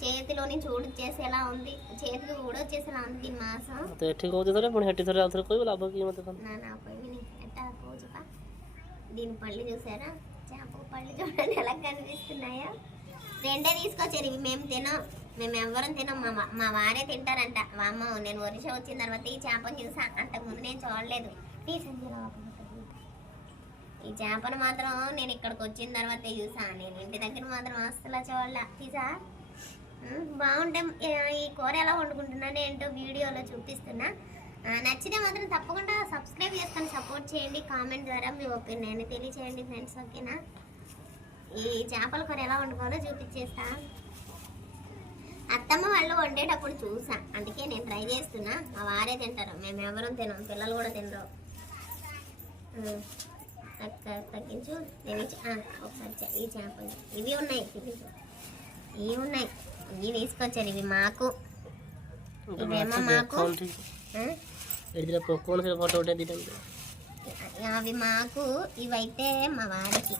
చేతిలోని ఊడొచ్చేసేలా ఉంది, చేతికి ఊడొచ్చేసేలా ఉంది దీని మాసం. దీని పళ్ళు చూసారా, చేప పళ్ళు చూడండి ఎలా కనిపిస్తున్నాయో. రెండే తీసుకొచ్చారు ఇవి, మేము ఎవ్వరం తినం, మా వారే తింటారంట. వామ్మో, నేను ఒరిషా వచ్చిన తర్వాత ఈ చేపను చూసా, అంతకుముందు నేను చూడలేదు. ఈ చేపను మాత్రం నేను ఇక్కడికి వచ్చిన తర్వాత చూసా, నేను ఇంటి దగ్గర మాత్రం అస్సలు చూడలే. తీసా బాగుంటే ఈ కూర ఎలా వండుకుంటున్నాను ఏంటో వీడియోలో చూపిస్తున్నా. నచ్చితే మాత్రం తప్పకుండా సబ్స్క్రైబ్ చేసుకొని సపోర్ట్ చేయండి. కామెంట్ ద్వారా మీ ఒపీనియన్ తెలియచేయండి ఫ్రెండ్స్, ఓకేనా. ఈ చేపల కూర ఎలా వండుకోవాలో చూపించేస్తా. అత్తమ్మ వాళ్ళు వండేటప్పుడు చూసా, అందుకే నేను ట్రై చేస్తున్నా. మా వారే తింటారు, మేము ఎవరం తినం, పిల్లలు కూడా తినరు. తగ్గించు, నేను ఒకసారి ఈ చేపలు ఇవి ఉన్నాయి, ఇవి ఉన్నాయి, ఇవి తీసుకొచ్చాను. ఇవి మాకు, ఇవేమో మాకు, అవి మాకు, ఇవైతే మా వారికి.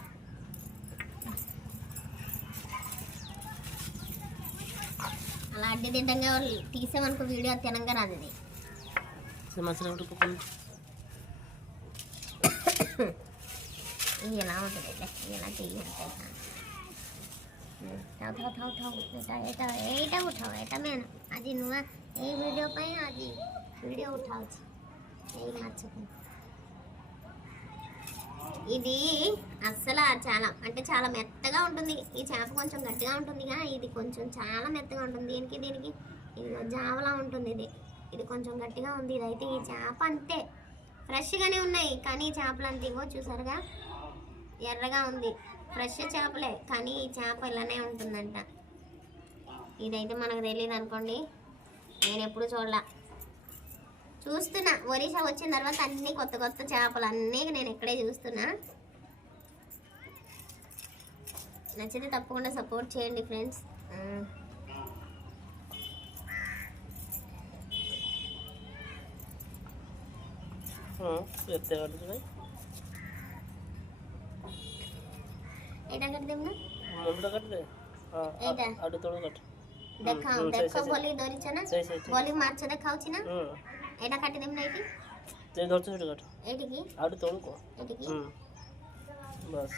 అలా అడ్డి తింటంగా తీసామనుకో వీడియో తినంగా రాదు. ఇది ఎలా ఉంటుంది, ఎలా చెయ్యాలి. एटा उठाओ, एटा मैं आज नुआ ये वीडियो पे आज वीडियो उठाओ यही मर्చిపో. ఇది అస్సలు చాలా మెత్తగా ఉంటుంది. ఈ చేప కొంచెం గట్టిగా ఉంటుందిగా, ఇది కొంచెం చాలా మెత్తగా ఉంటుంది. దీనికి ఇది జావలా ఉంటుంది. ఇది కొంచెం గట్టిగా ఉంది. ఇదైతే ఈ చేప అంతే ఫ్రెష్గానే ఉన్నాయి, కానీ ఈ చేపలు అంతే ఇవో చూసారుగా ఎర్రగా ఉంది. ఫ్రెష్ చేపలే, కానీ ఈ చేప ఇలానే ఉంటుందంట. ఇదైతే మనకు తెలియదు అనుకోండి, నేను ఎప్పుడు చూస్తున్నా. ఒరిస్సా వచ్చిన తర్వాత అన్ని కొత్త కొత్త చేపలు అన్నీ నేను ఇక్కడే చూస్తున్నా. నచ్చితే తప్పకుండా సపోర్ట్ చేయండి ఫ్రెండ్స్. एटा कर देम ना मुंडा कर दे एटा आडू तोड़ कट देखो बोली दोरी छ ना बोली मार छ देखाउ छी ना एटा काटी देम ना एटी ते धर छ कट एटी की आडू तोड़ को एटी की बस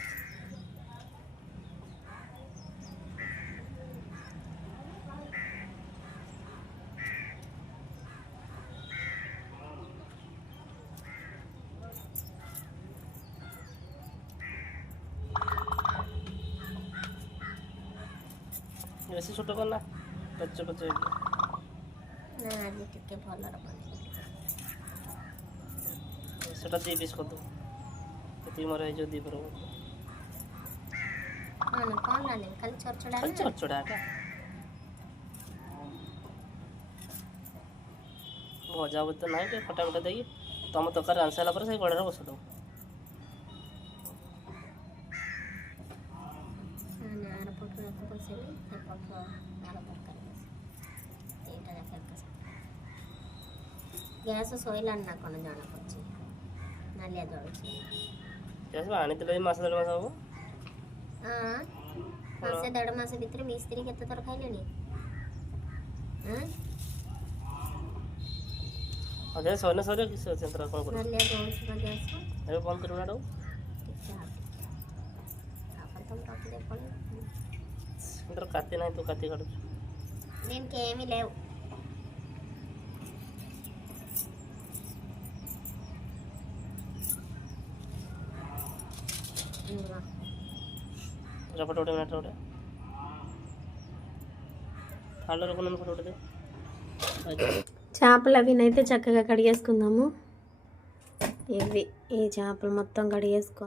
বেশি ছোট কর না বাচ্চা বাচ্চা না আজ টিকে ভালো রাখবো সেটা দিয়ে পিস কর দাও তুই মারে এই যদি করব কোন না খালি চড়চড়াটা মজা হতো না এটা ফটাফটা দেই তম তরকারি আনসালা পরে সেই গড়ারে বসে দাও గ్యాస్ సోయిల్ అన్న కొన జానకొచ్చి నలియా దొరుకుతుంది గ్యాస్ ఆనితలే మాస దడ మాస హబో ମାସେ ଦେଢ଼ ମାସ ଭିତରେ ମିସ୍ତ୍ରୀ କେତେ ଥର ଖାଇଲେଣି? అదే సోన సోన కిస్ సెంటర్ కోన్ కొన నలియా దొరుకుతుంది గ్యాస్ అరే ఫోన్ కరునాడు आपण तुम टॉप दे पण ఇంటర్ కత్తి నై తో కత్తి కడు దీనికి ఏమీ లేవు. ఫోటో ఒకటి మినిట్ ఒకటి హాల్లో కొన్న ఫోటో ఒకటి చేపలు అవినైతే చక్కగా కడిగేసుకుందాము. ఇవి ఈ చేపలు మొత్తం కడిగేసుకో.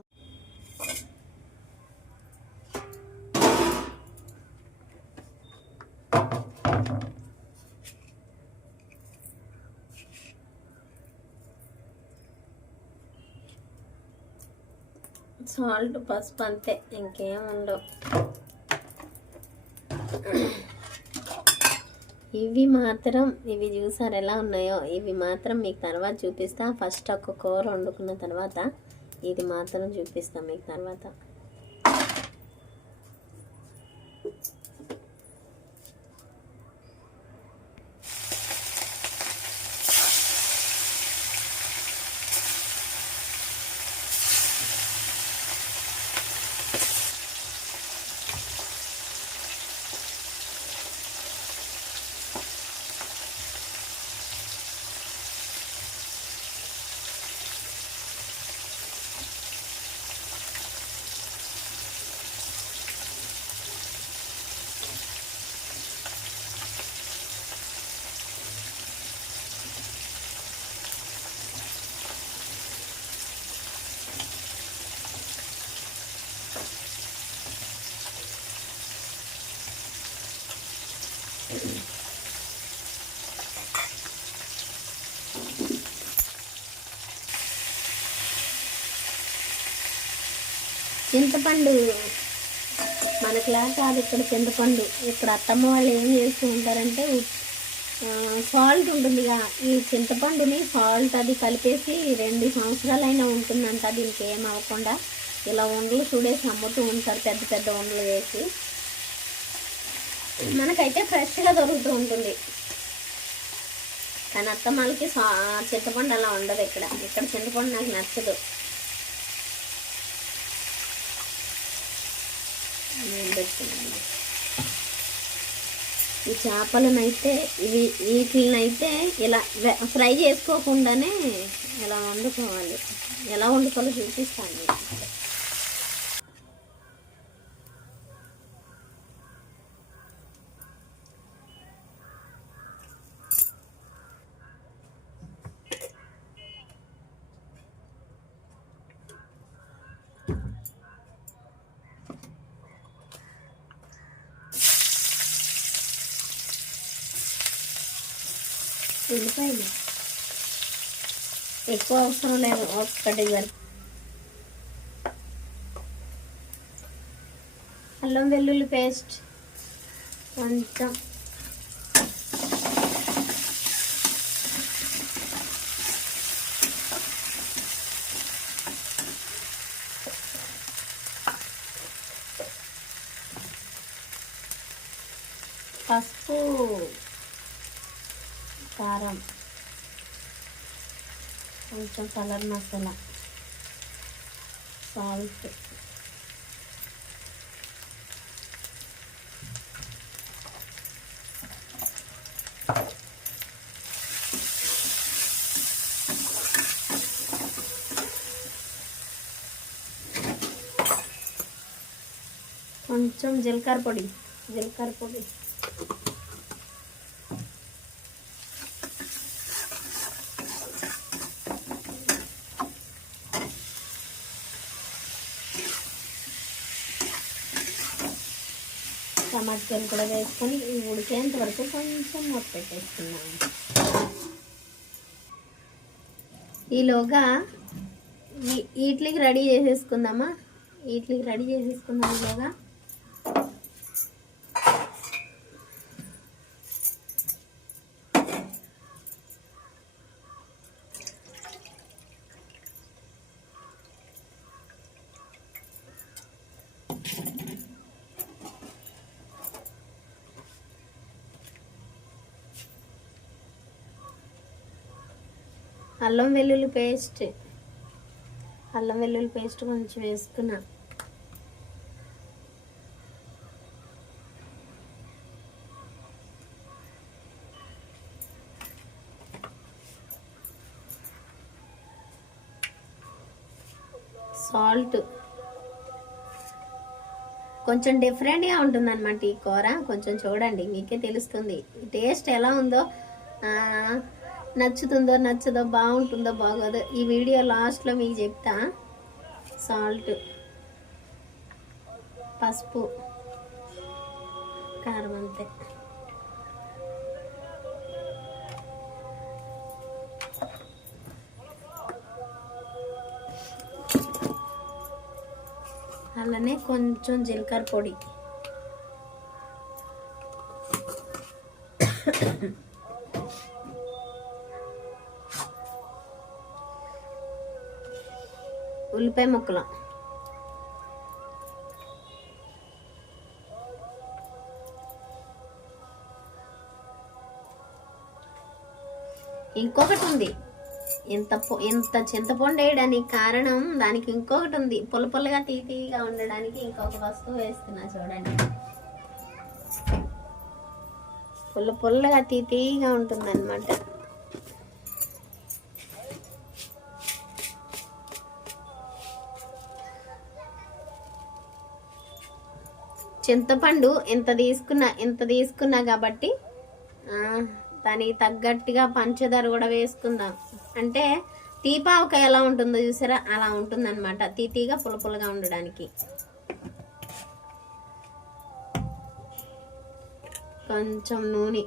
సాల్ట్ పసుపు అంతే, ఇంకేం ఉండవు. ఇవి చూసారు ఎలా ఉన్నాయో, ఇవి మాత్రం మీకు తర్వాత చూపిస్తా. ఫస్ట్ ఒక కూర వండుకున్న తర్వాత ఇది మాత్రం చూపిస్తా మీకు తర్వాత. చింతపండు మనకులా కాదు ఇక్కడ చింతపండు. ఇక్కడ అత్తమ్మ వాళ్ళు ఏం చేస్తూ ఉంటారంటే సాల్ట్ ఉంటుందిగా, ఈ చింతపండుని సాల్ట్ అది కలిపేసి 2 సంవత్సరాలైనా ఉంటుందంట. దీనికి ఏం అవ్వకుండా ఇలా ఉండలు చూడేసి అమ్ముతూ ఉంటారు, పెద్ద పెద్ద ఉండలు వేసి. మనకైతే ఫ్రెష్గా దొరుకుతూ ఉంటుంది. కానీ అత్తమ్మలకి చింతపండు అలా ఉండదు. ఇక్కడ చింతపండు నాకు నచ్చదు. ఈ చేపలనైతే వీటినైతే ఇలా ఫ్రై చేసుకోకుండానే ఎలా వండుకోవాలి, ఎలా వండుకోవాలో చూపిస్తాను. ఉల్లిపాయలు ఎక్కువ అవసరం లేదు, ఒక్కటి సరి. అల్లం వెల్లుల్లి పేస్ట్ కొంచెం, పసుపు, కారం, కొంచెం కలర్ మసాలా, సాల్ట్, కొంచెం జీలకర్ర పొడి, టమాటాలు కూడా వేసుకొని ఉడికేంత వరకు కొంచెం మూత పెట్టేసుకున్నాము. ఈలోగా వీటికి రెడీ చేసేసుకుందామా. ఈలోగా అల్లం వెల్లుల్లి పేస్ట్ కొంచెం వేసుకున్నా. సాల్ట్ కొంచెం డిఫరెంట్గా ఉంటుందన్నమాట ఈ కూర. కొంచెం చూడండి, మీకే తెలుస్తుంది టేస్ట్ ఎలా ఉందో, నచ్చుతుందో నచ్చదో, బాగుంటుందో బాగోదో ఈ వీడియో లాస్ట్లో మీకు చెప్తా. సాల్ట్, పసుపు, కారం అంతే. అలానే కొంచెం జీలకర్ర పొడి, ఉల్లిపాయ ముక్కలు, ఇంకొకటి ఉంది. ఇంత చింతపండు వేయడానికి కారణం, దానికి ఇంకొకటి ఉంది. పుల్లగా తీగా ఉండడానికి ఇంకొక వస్తువు వేస్తున్నా చూడండి. పుల్లగా తీగా ఉంటుంది అన్నమాట. చింతపండు ఎంత తీసుకున్నా కాబట్టి దానికి తగ్గట్టుగా పంచదార కూడా వేసుకుందాం. అంటే తీపావకాయ ఎలా ఉంటుందో చూసారా, అలా ఉంటుందన్నమాట. తీగా పుల్లగా ఉండడానికి కొంచెం నూనె,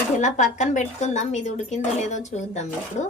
ఇది ఇలా పక్కన పెట్టుకుందాం. ఇది ఉడికిందో లేదో చూద్దాం ఇప్పుడు.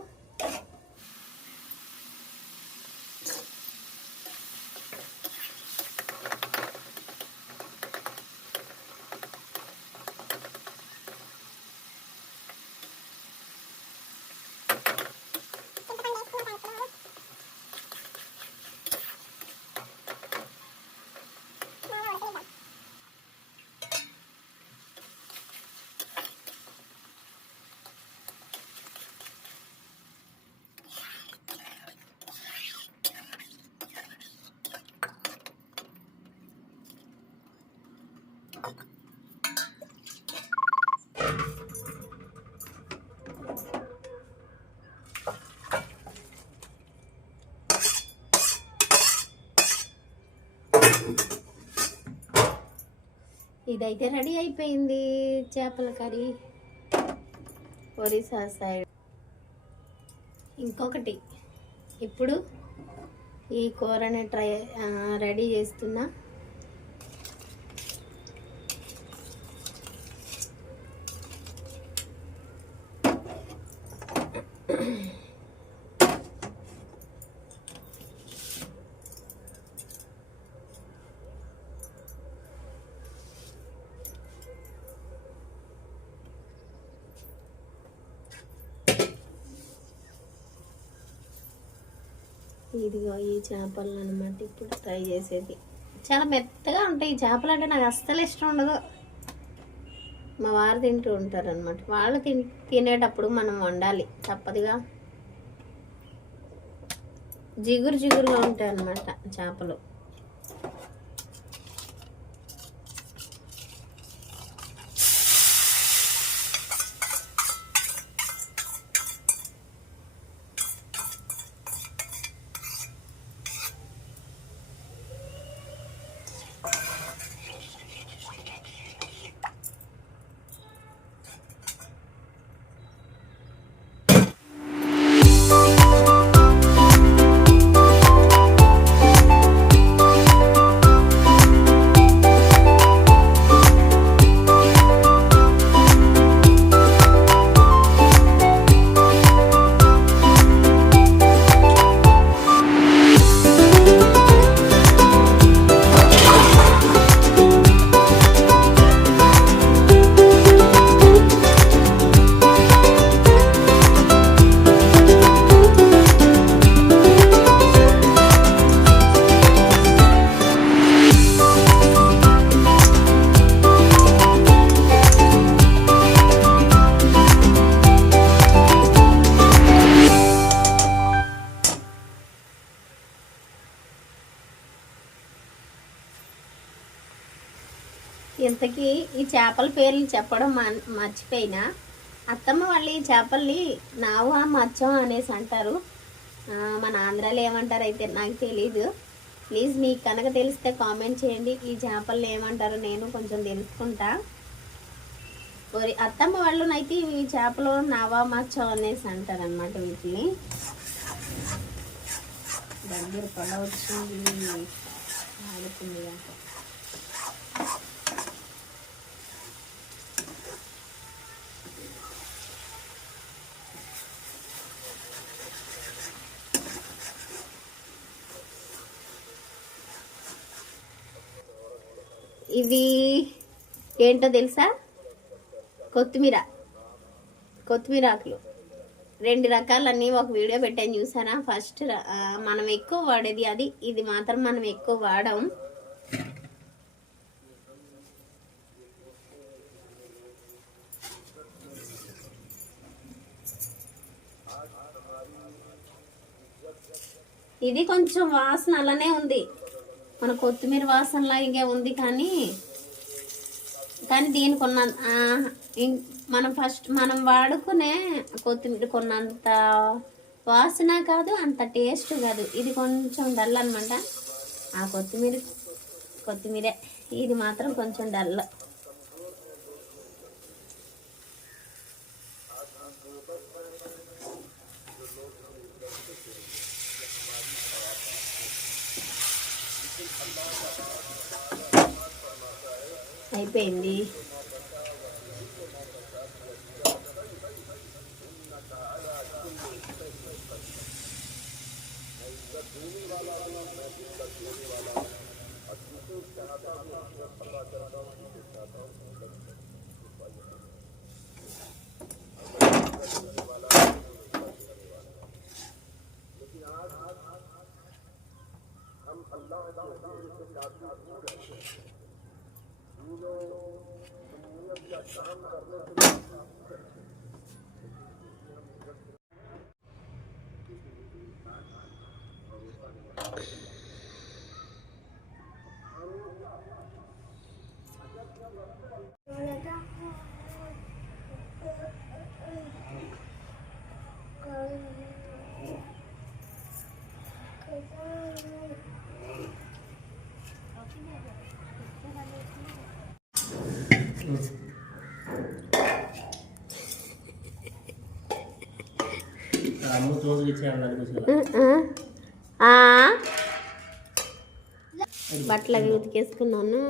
ఇదైతే రెడీ అయిపోయింది చేపల కర్రీ ఒరిస్సా సైడ్. ఇంకొకటి ఇప్పుడు ఈ కూరని రెడీ చేస్తున్నా. ఇదిగో ఈ చేపలను అనమాట ఇప్పుడు ఫ్రై చేసేది. చాలా మెత్తగా ఉంటాయి ఈ చేపలు. అంటే నాకు అస్సలు ఇష్టం ఉండదు. మా వారు తింటూ ఉంటారు అనమాట. వాళ్ళు తినేటప్పుడు మనం వండాలి తప్పదుగా. జిగురు జిగురుగా ఉంటాయి అన్నమాట చేపలు. ఇంతకీ ఈ చేపల పేర్లు చెప్పడం మర్చిపోయినా. అత్తమ్మ వాళ్ళు ఈ చేపల్ని నావా మచ్చం అనేసి అంటారు. మన ఆంధ్రాలో ఏమంటారు అయితే నాకు తెలీదు. ప్లీజ్ మీకు కనుక తెలిస్తే కామెంట్ చేయండి. ఈ చేపల్ని ఏమంటారో నేను కొంచెం తెలుసుకుంటా. అత్తమ్మ వాళ్ళనైతే ఈ చేపలు నావా మచ్చం అనేసి అంటారు అనమాట. వీటిని దగ్గర పడ వచ్చింది ఆడుతుంది. ఇవి ఏంటో తెలుసా? కొత్తిమీర ఆకులు. 2 రకాలన్నీ ఒక వీడియో పెట్టాను చూసారా? ఫస్ట్ మనం ఎక్కువ వాడేది అది. ఇది మాత్రం మనం ఎక్కువ వాడం. ఇది కొంచెం వాసన అలానే ఉంది, మన కొత్తిమీర వాసనలాగే ఉంది. కానీ దీనికి మనం వాడుకునే కొత్తిమీర కొన్నంత వాసన కాదు, అంత టేస్ట్ కాదు. ఇది కొంచెం డల్ అనమాట. ఆ కొత్తిమీర కొత్తిమీర. ఇది మాత్రం కొంచెం డల్. అయిపోయింది. అమ్మ తోడు ఇచ్చేయాలి. బట్టలు అవి ఉతికేసుకున్నాను.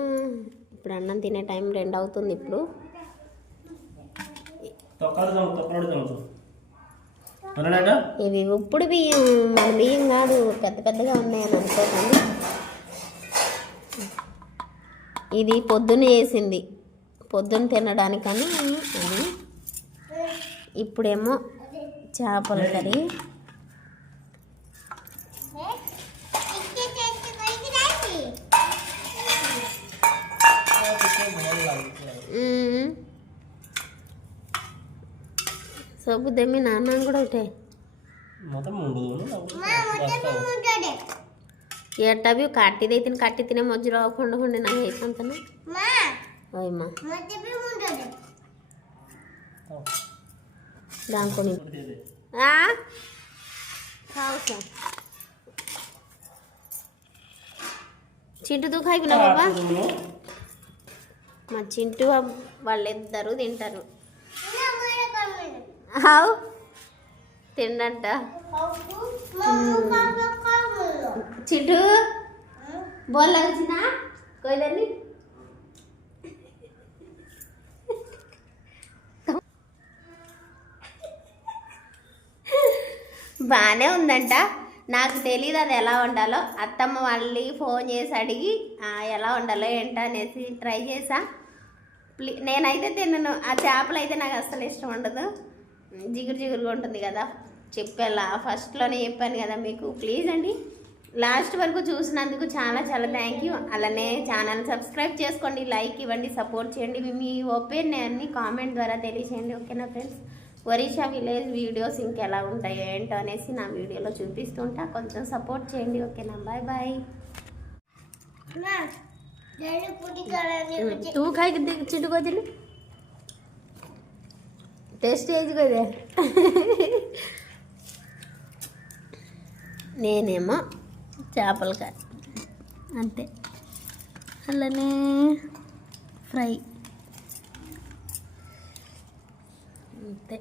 ఇప్పుడు అన్నం తినే టైం 2 అవుతుంది. ఇప్పుడు ఇవి ఉప్పుడు బియ్యం, మన బియ్యం కాదు, పెద్ద పెద్దగా ఉన్నాయని అనుకోకండి. ఇది పొద్దున్న వేసింది, పొద్దున్న తినడానికని. అది ఇప్పుడేమో చేపల కర్రీ. సబ్బుదమ్మి నాన్న కూడా ఒకటే ఎట్టవి కట్టిదైతే కట్టి తినే మధ్యలో కొండకుండా నాకు అయిపోతాను. అయ్యమ్మా దానికొని కావసా చింటు దూకాయిపోయినా బాబా. మా చింటూ వాళ్ళిద్దరూ తింటారు. హావ్ తిండంట. చింటూ బోల్ వచ్చినా కోయలని బాగానే ఉందంట. నాకు తెలియదు అది ఎలా వండాలో. అత్తమ్మ వాళ్ళకి ఫోన్ చేసి అడిగి ఎలా వండాలో ఏంటో అనేసి ట్రై చేసా. నేనైతే తిన్నాను. ఆ చేపలు అయితే నాకు అస్సలు ఇష్టం ఉండదు, జిగురు జిగురుగా ఉంటుంది కదా. చెప్పాలా ఫస్ట్లోనే చెప్పాను కదా మీకు. ప్లీజ్ అండి లాస్ట్ వరకు చూసినందుకు చాలా చాలా థ్యాంక్ యూ. అలానే ఛానల్ సబ్స్క్రైబ్ చేసుకోండి, లైక్ ఇవ్వండి, సపోర్ట్ చేయండి. మీ ఒపీనియన్ని కామెంట్ ద్వారా తెలియచేయండి. ఓకేనా ఫ్రెండ్స్? ఒరిస్సా విలేజ్ వీడియోస్ ఇంకెలా ఉంటాయో ఏంటో అనేసి నా వీడియోలో చూపిస్తుంటా. కొంచెం సపోర్ట్ చేయండి. ఓకేనా? Bye bye. तू खाई चिंटू को दिल टेस्ट కదా. నేనేమో చేపల కర్రీ అంతే, అలానే ఫ్రై అంతే.